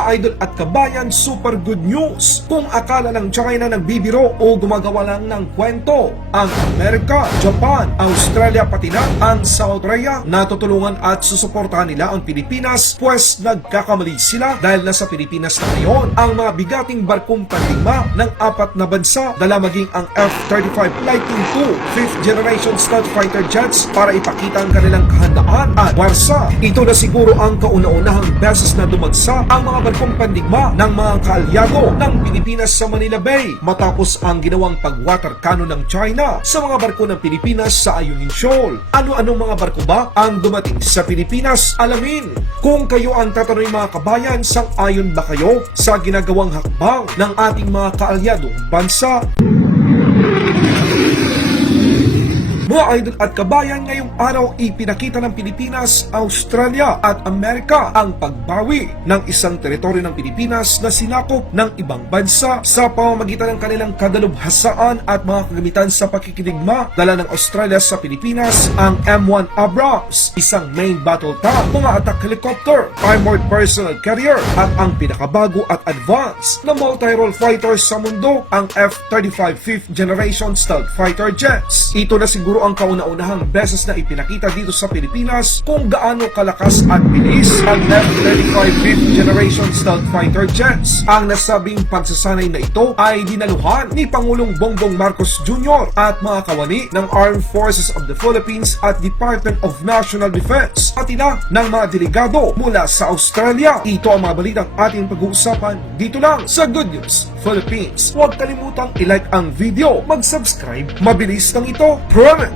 Mga idol at kabayan, super good news! Kung akala ng China nagbibiro o gumagawa lang ng kwento, ang Amerika, Japan, Australia pati na ang South Korea natutulungan at susuportahan nila ang Pilipinas, pues nagkakamali sila dahil nasa Pilipinas na ngayon ang mga bigating barkong pandigma ng apat na bansa, dala maging ang F-35 Lightning II 5th generation stealth fighter jets para ipakita ang kanilang kahandaan at warsa. Ito na siguro ang kauna-unahang beses na dumagsa ang mga barkong pandigma ng mga kaalyado ng Pilipinas sa Manila Bay matapos ang ginawang pag-water cannon ng China sa mga barko ng Pilipinas sa Ayungin Shoal. Ano-anong mga barko ba ang dumating sa Pilipinas? Alamin! Kung kayo ang tatanungin mga kabayan, sang-ayon ba kayo sa ginagawang hakbang ng ating mga kaalyadong bansa? Mga idol at kabayan, ngayong araw ipinakita ng Pilipinas, Australia at Amerika ang pagbawi ng isang teritoryo ng Pilipinas na sinakop ng ibang bansa sa pamamagitan ng kanilang kadalubhasaan at mga kagamitan sa pakikidigma. Dala ng Australia sa Pilipinas ang M1 Abrams, isang main battle tank, mga attack helicopter, armored personnel carrier at ang pinakabago at advanced na multi-role fighter sa mundo, ang F-35 5th generation stealth fighter jets. Ito na siguro ang kauna-unahang beses na ipinakita dito sa Pilipinas kung gaano kalakas at bilis ang F-35 5th generation stealth fighter jets. Ang nasabing pagsasanay na ito ay dinaluhan ni Pangulong Bongbong Marcos Jr. at mga kawani ng Armed Forces of the Philippines at Department of National Defense, pati na ng mga delegado mula sa Australia. Ito ang mga balitang ating pag-uusapan dito lang sa Good News Philippines. Huwag kalimutang i-like ang video, mag-subscribe, mabilis lang ito, promise!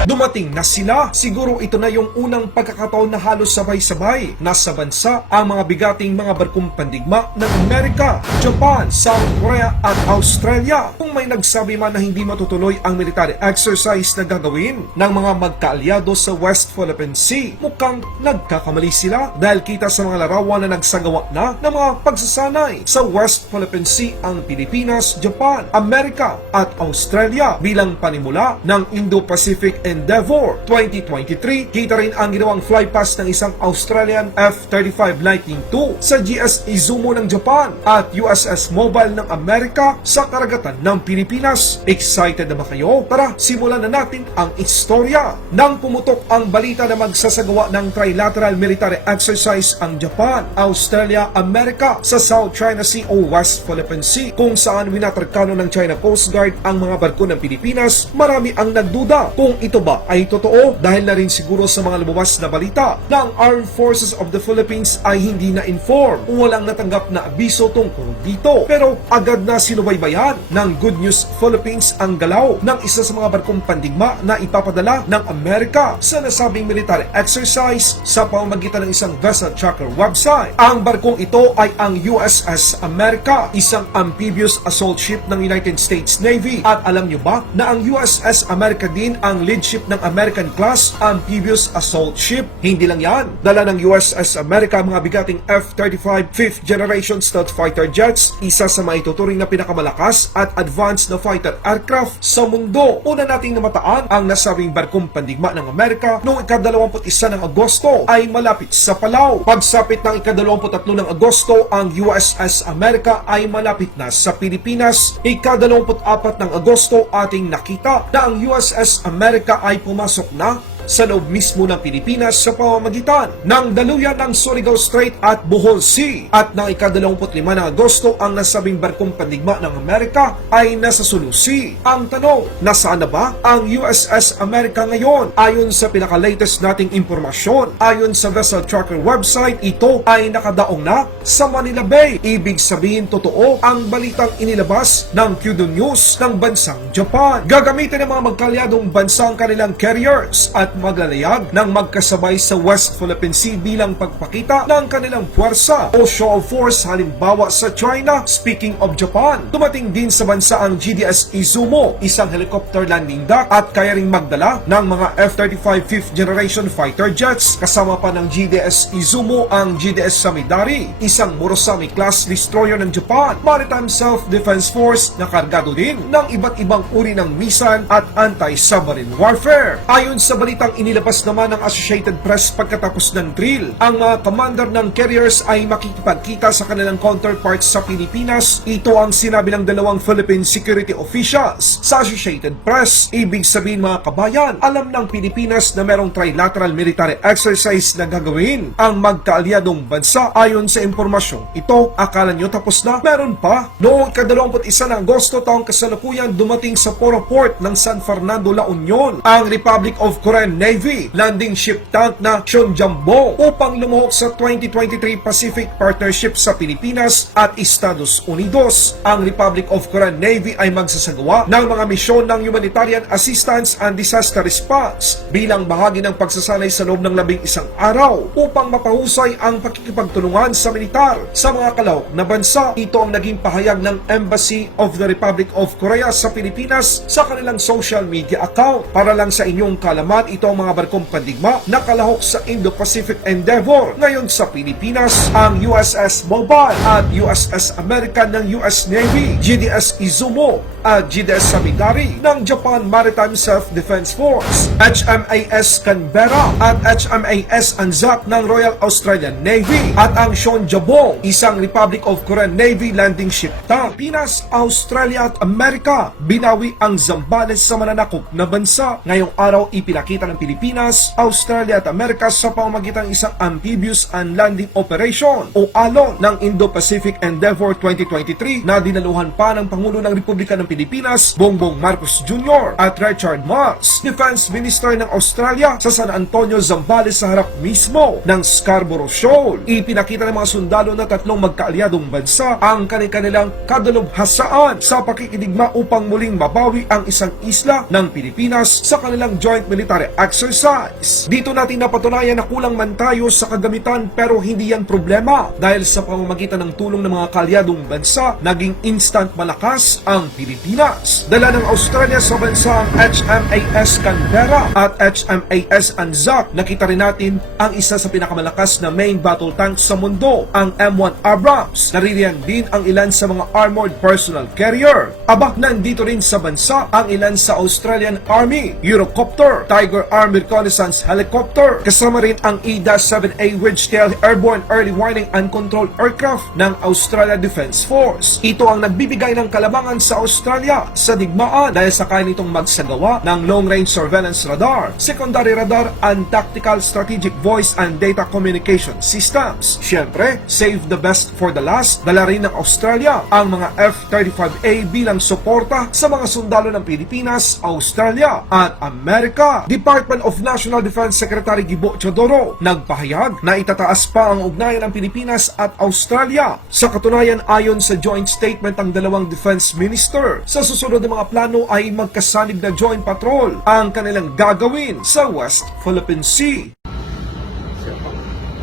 Dumating na sila. Siguro ito na yung unang pagkakataon na halos sabay-sabay nasa bansa ang mga bigating mga barkong pandigma ng Amerika, Japan, South Korea at Australia. Kung may nagsabi man na hindi matutuloy ang military exercise na gagawin ng mga magkaalyado sa West Philippine Sea, mukhang nagkakamali sila dahil kita sa mga larawan na nagsagawa na ng mga pagsasanay sa West Philippine Sea ang Pilipinas, Japan, Amerika at Australia bilang panimula ng Indo-Pacific Endeavour 2023. Kita rin ang ginawang flypast ng isang Australian F-35 Lightning II sa GS Izumo ng Japan at USS Mobile ng Amerika sa karagatan ng Pilipinas. Excited na ba kayo? Tara, simulan na natin ang istorya. Nang pumutok ang balita na magsasagawa ng trilateral military exercise ang Japan, Australia, Amerika sa South China Sea o West Philippine Sea kung saan winatarkano ng China Coast Guard ang mga barko ng Pilipinas, marami ang nagduda kung ito ba ay totoo dahil na rin siguro sa mga lumabas na balita na ang Armed Forces of the Philippines ay hindi na-inform o walang natanggap na abiso tungkol dito. Pero agad na sinubaybayan ng Good News Philippines ang galaw ng isa sa mga barkong pandigma na ipapadala ng Amerika sa nasabing military exercise sa pamamagitan ng isang vessel tracker website. Ang barkong ito ay ang USS America, isang amphibious assault ship ng United States Navy. At alam nyo ba na ang USS America din ang lead ship ng American class amphibious assault ship? Hindi lang yan. Dala ng USS America mga bigating F-35 5th generation stealth fighter jets, isa sa maituturing na pinakamalakas at advanced na fighter aircraft sa mundo. Una nating namataan ang nasabing barkong pandigma ng Amerika noong ika-21 ng Agosto ay malapit sa Palau. Pagsapit ng ika-23 ng Agosto, ang USS America ay malapit na sa Pilipinas. Ika-24 ng Agosto ating nakita na ang USS Amerika ay pumasok na sa loob mismo ng Pilipinas sa pamamagitan ng daluyan ng Surigao Strait at Bohol Sea. At ng ika-25 ng Agosto, ang nasabing barkong pandigma ng Amerika ay nasa Sulu Sea. Ang tanong, nasaan na ba ang USS America ngayon? Ayon sa pinaka-latest nating impormasyon, ayon sa vessel tracker website, ito ay nakadaong na sa Manila Bay. Ibig sabihin, totoo ang balitang inilabas ng Kyodo News ng bansang Japan. Gagamitin ng mga magkalyadong bansa ang kanilang carriers at maglalayag ng magkasabay sa West Philippine Sea bilang pagpakita ng kanilang puwersa o show of force. Halimbawa sa China. Speaking of Japan, dumating din sa bansa ang GDS Izumo, isang helicopter landing dock at kaya ring magdala ng mga F-35 5th generation fighter jets. Kasama pa ng GDS Izumo ang GDS Samidari, isang Murasame class destroyer ng Japan Maritime Self-Defense Force na kargado din ng iba't ibang uri ng missile at anti-submarine warfare. Ayon sa balita balitang inilabas naman ng Associated Press pagkatapos ng drill, ang mga commander ng carriers ay makikipagkita sa kanilang counterparts sa Pilipinas. Ito ang sinabi ng dalawang Philippine security officials sa Associated Press. Ibig sabihin mga kabayan, alam ng Pilipinas na merong trilateral military exercise na gagawin ang magkaalyadong bansa. Ayon sa impormasyong ito, akala nyo tapos na? Meron pa. Noong ika-21 ng Agosto taong kasalukuyan, dumating sa Poro Port ng San Fernando, La Union ang Republic of Korean Navy landing ship tank na Cheonjambong upang lumuhok sa 2023 Pacific Partnership sa Pilipinas at Estados Unidos. Ang Republic of Korean Navy ay magsasagawa ng mga misyon ng humanitarian assistance and disaster response bilang bahagi ng pagsasanay sa loob ng 11 araw upang mapahusay ang pakikipagtulungan sa militar sa mga kalahok na bansa. Ito ang naging pahayag ng Embassy of the Republic of Korea sa Pilipinas sa kanilang social media account. Para lang sa inyong kalaman, ito ang mga barkong pandigma na kalahok sa Indo-Pacific Endeavor. Ngayon sa Pilipinas, ang USS Mobile at USS American ng US Navy, GDS Izumo at GDS Samigari ng Japan Maritime Self-Defense Force, HMAS Canberra at HMAS Anzac ng Royal Australian Navy at ang Cheonjambong, isang Republic of Korean Navy landing ship tank. Pinas, Australia at Amerika binawi ang Zambales sa mananakop na bansa. Ngayong araw ipinakita ng Pilipinas, Australia at Amerika sa pamamagitan ng isang Amphibious Unlanding Operation o ALON ng Indo-Pacific Endeavor 2023 na dinaluhan pa ng Pangulo ng Republika ng Pilipinas, Bongbong Marcos Jr. at Richard Marles, Defense Minister ng Australia sa San Antonio, Zambales sa harap mismo ng Scarborough Shoal. Ipinakita ng mga sundalo na tatlong magkaalyadong bansa ang kanilang kadalubhasaan sa pakikidigma upang muling mabawi ang isang isla ng Pilipinas sa kanilang joint military exercise. Dito natin napatunayan na kulang man tayo sa kagamitan pero hindi yan problema dahil sa pamamagitan ng tulong ng mga kaalyadong bansa, naging instant malakas ang Pilipinas. Dala ng Australia sa bansa ang HMAS Canberra at HMAS Anzac. Nakita rin natin ang isa sa pinakamalakas na main battle tank sa mundo, ang M1 Abrams. Naririyan din ang ilan sa mga armored personal carrier. Aba, nandito rin sa bansa ang ilan sa Australian Army Eurocopter, Tiger Arm Reconnaissance Helicopter. Kasama rin ang EDA-7A Wedgetail Airborne Early Warning and Control Aircraft ng Australia Defense Force. Ito ang nagbibigay ng kalamangan sa Australia sa digmaan dahil sa kaya nitong magsagawa ng long-range surveillance radar, secondary radar, and tactical strategic voice and data communication systems. Siyempre, save the best for the last. Dala rin ng Australia ang mga F-35A bilang suporta sa mga sundalo ng Pilipinas, Australia at Amerika. Department of National Defense Secretary Gibo Teodoro nagpahayag na itataas pa ang ugnayan ng Pilipinas at Australia. Sa katunayan, ayon sa joint statement ng dalawang defense minister, sa susunod na mga plano ay magkasanib na joint patrol ang kanilang gagawin sa West Philippine Sea.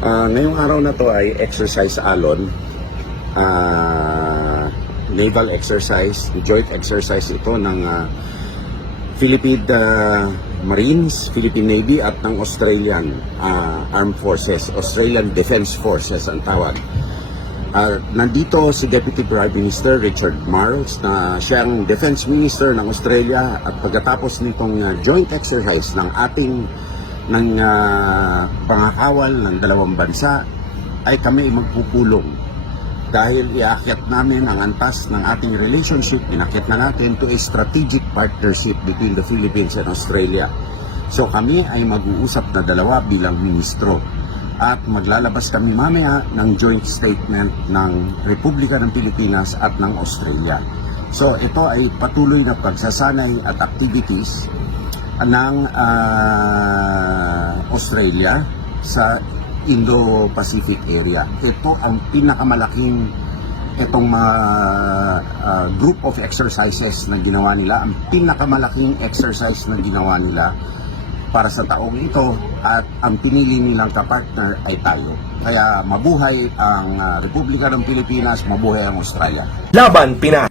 Ngayong araw na to ay exercise ALON, naval exercise, joint exercise ito ng Philippine Marines, Philippine Navy at ng Australian Armed Forces, Australian Defense Forces ang tawag. Nandito si Deputy Prime Minister Richard Marles na siyang Defense Minister ng Australia at pagkatapos nitong joint exercise ng ating pangakawal ng dalawang bansa ay kami magpupulong dahil iakyat namin ang antas ng ating relationship, inakyat na natin to a strategic partnership between the Philippines and Australia. So kami ay mag-uusap na dalawa bilang ministro at maglalabas kami mamaya ng joint statement ng Republika ng Pilipinas at ng Australia. So ito ay patuloy na pagsasanay at activities ng Australia sa Indo-Pacific area. Ito ang pinakamalaking group of exercises na ginawa nila, ang pinakamalaking exercise na ginawa nila para sa taong ito at ang pinili nilang kapartner ay tayo. Kaya mabuhay ang Republika ng Pilipinas, mabuhay ang Australia. Laban Pinas!